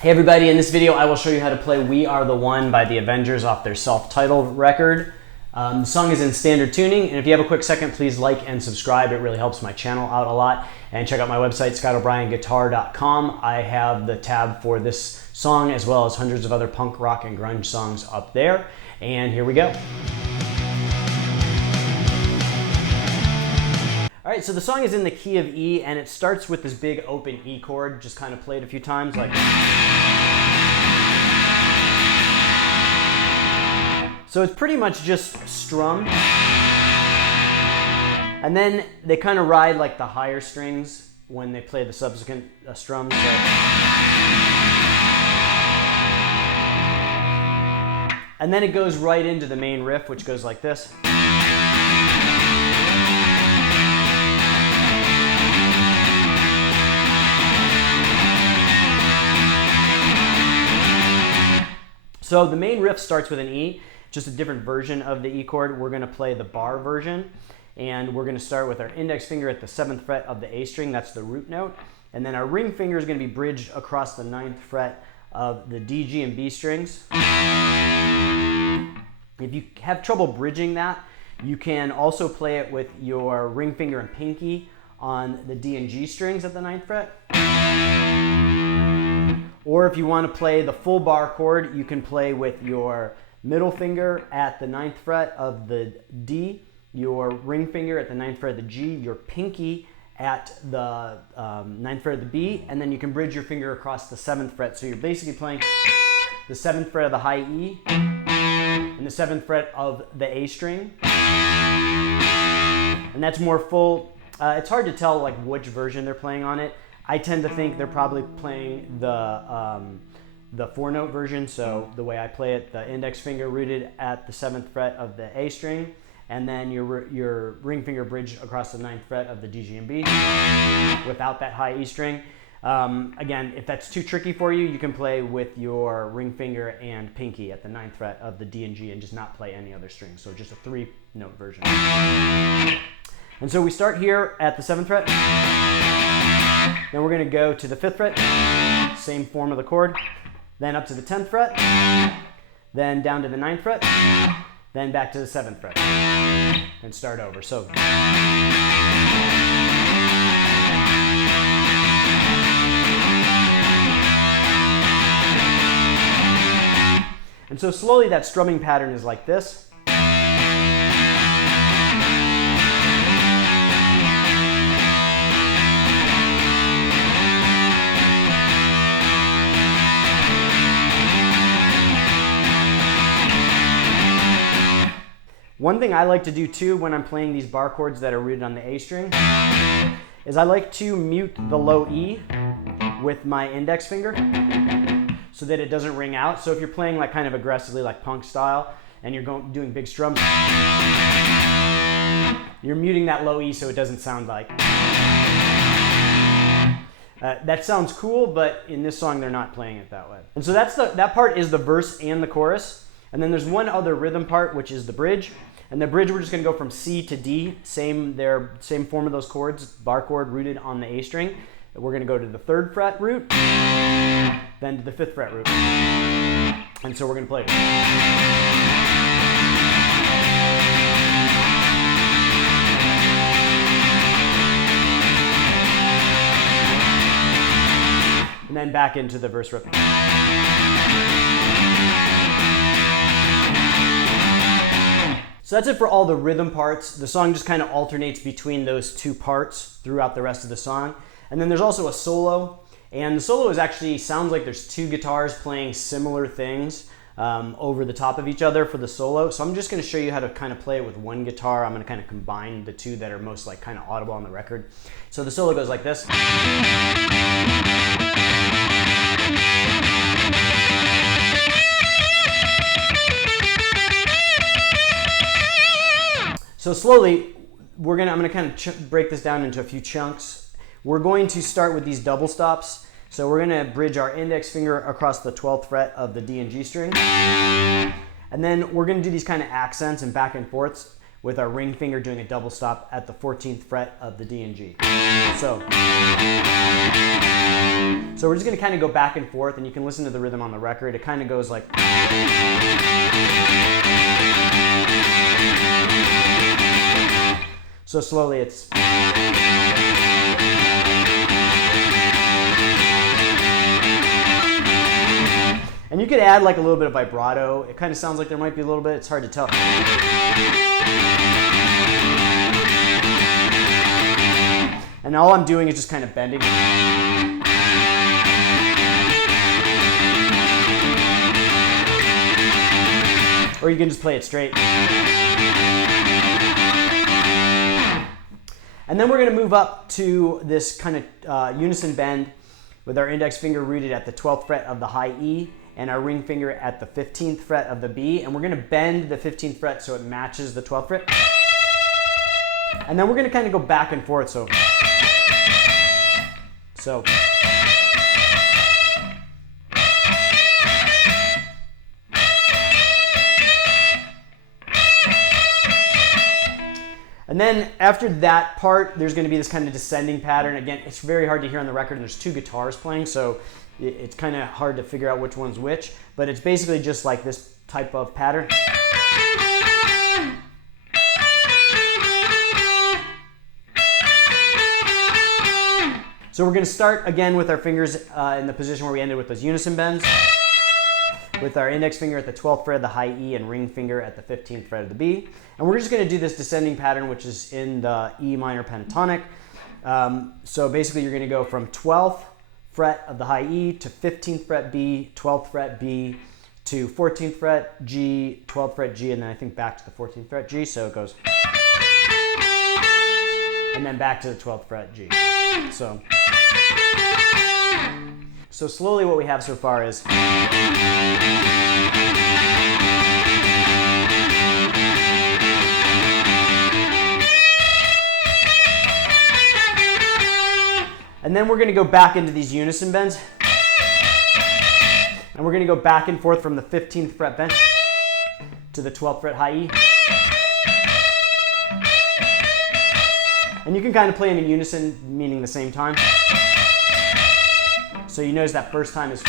Hey everybody, in this video I will show you how to play We Are the One by the Avengers off their self-titled record. The song is in standard tuning, and if you have a quick second, please like and subscribe. It really helps my channel out a lot. And check out my website, scottobryanguitar.com. I have the tab for this song as well as hundreds of other punk, rock, and grunge songs up there. And here we go. All right, so the song is in the key of E, and it starts with this big open E chord, just kind of played a few times, like. So it's pretty much just strummed. And then they kind of ride like the higher strings when they play the subsequent strums. So. And then it goes right into the main riff, which goes like this. So the main riff starts with an E, just a different version of the E chord. We're going to play the bar version, and we're going to start with our index finger at the 7th fret of the A string. That's the root note. And then our ring finger is going to be bridged across the 9th fret of the D, G, and B strings. If you have trouble bridging that, you can also play it with your ring finger and pinky on the D and G strings at the 9th fret. Or if you want to play the full bar chord, you can play with your middle finger at the 9th fret of the D, your ring finger at the 9th fret of the G, your pinky at the 9th fret of the B, and then you can bridge your finger across the 7th fret. So you're basically playing the 7th fret of the high E and the 7th fret of the A string. And that's more full. It's hard to tell like which version they're playing on it. I tend to think they're probably playing the 4-note version, so the way I play it, the index finger rooted at the 7th fret of the A string, and then your ring finger bridged across the 9th fret of the D, G, and B without that high E string. Again, if that's too tricky for you, you can play with your ring finger and pinky at the 9th fret of the D and G and just not play any other strings, so just a 3-note version. And so we start here at the 7th fret. Then we're going to go to the 5th fret, same form of the chord, then up to the 10th fret, then down to the 9th fret, then back to the 7th fret, and start over. So. And so slowly that strumming pattern is like this. One thing I like to do too when I'm playing these bar chords that are rooted on the A string is I like to mute the low E with my index finger so that it doesn't ring out. So if you're playing like kind of aggressively like punk style and you're doing big strums, you're muting that low E so it doesn't sound like. That sounds cool, but in this song they're not playing it that way. And so that part is the verse and the chorus. And then there's one other rhythm part, which is the bridge. And the bridge, we're just going to go from C to D, same form of those chords, bar chord rooted on the A string. We're going to go to the 3rd fret root, then to the 5th fret root. And so we're going to play it. And then back into the verse riff. So that's it for all the rhythm parts. The song just kind of alternates between those two parts throughout the rest of the song. And then there's also a solo. And the solo sounds like there's 2 guitars playing similar things over the top of each other for the solo. So I'm just going to show you how to kind of play it with one guitar. I'm going to kind of combine the 2 that are most like kind of audible on the record. So the solo goes like this. So slowly, I'm gonna kind of break this down into a few chunks. We're going to start with these double stops. So we're gonna bridge our index finger across the 12th fret of the D and G string. And then we're gonna do these kind of accents and back and forths with our ring finger doing a double stop at the 14th fret of the D and G. So So we're just going to kind of go back and forth, and you can listen to the rhythm on the record. It kind of goes like... So slowly it's... And you could add like a little bit of vibrato. It kind of sounds like there might be a little bit. It's hard to tell. And all I'm doing is just kind of bending. Or you can just play it straight. And then we're going to move up to this kind of unison bend with our index finger rooted at the 12th fret of the high E and our ring finger at the 15th fret of the B. And we're going to bend the 15th fret so it matches the 12th fret. And then we're going to kind of go back and forth. So. And then after that part, there's going to be this kind of descending pattern. Again, it's very hard to hear on the record, and there's two guitars playing, so it's kind of hard to figure out which one's which. But it's basically just like this type of pattern. So we're going to start again with our fingers in the position where we ended with those unison bends, with our index finger at the 12th fret of the high E and ring finger at the 15th fret of the B. And we're just going to do this descending pattern, which is in the E minor pentatonic. So basically you're going to go from 12th fret of the high E to 15th fret B, 12th fret B, to 14th fret G, 12th fret G, and then I think back to the 14th fret G. So it goes, and then back to the 12th fret G. So slowly what we have so far is... And then we're going to go back into these unison bends. And we're going to go back and forth from the 15th fret bend to the 12th fret high E. And you can kind of play in unison, meaning the same time. So you notice that first time is,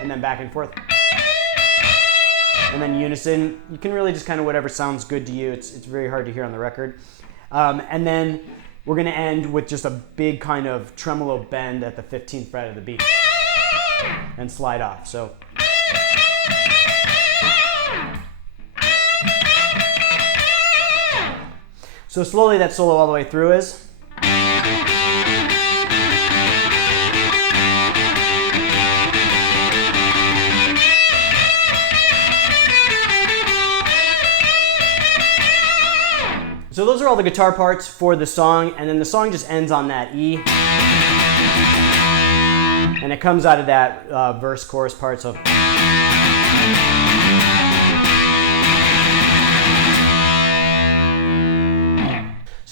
and then back and forth. And then unison, you can really just kind of whatever sounds good to you. It's very hard to hear on the record. And then we're going to end with just a big kind of tremolo bend at the 15th fret of the B and slide off. So slowly that solo all the way through is. So those are all the guitar parts for the song, and then the song just ends on that E. And it comes out of that verse chorus part. So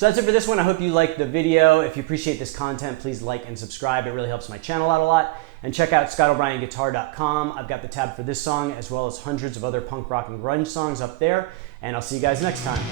that's it for this one. I hope you liked the video. If you appreciate this content, please like and subscribe. It really helps my channel out a lot. And check out ScottO'BrienGuitar.com. I've got the tab for this song as well as hundreds of other punk rock and grunge songs up there. And I'll see you guys next time.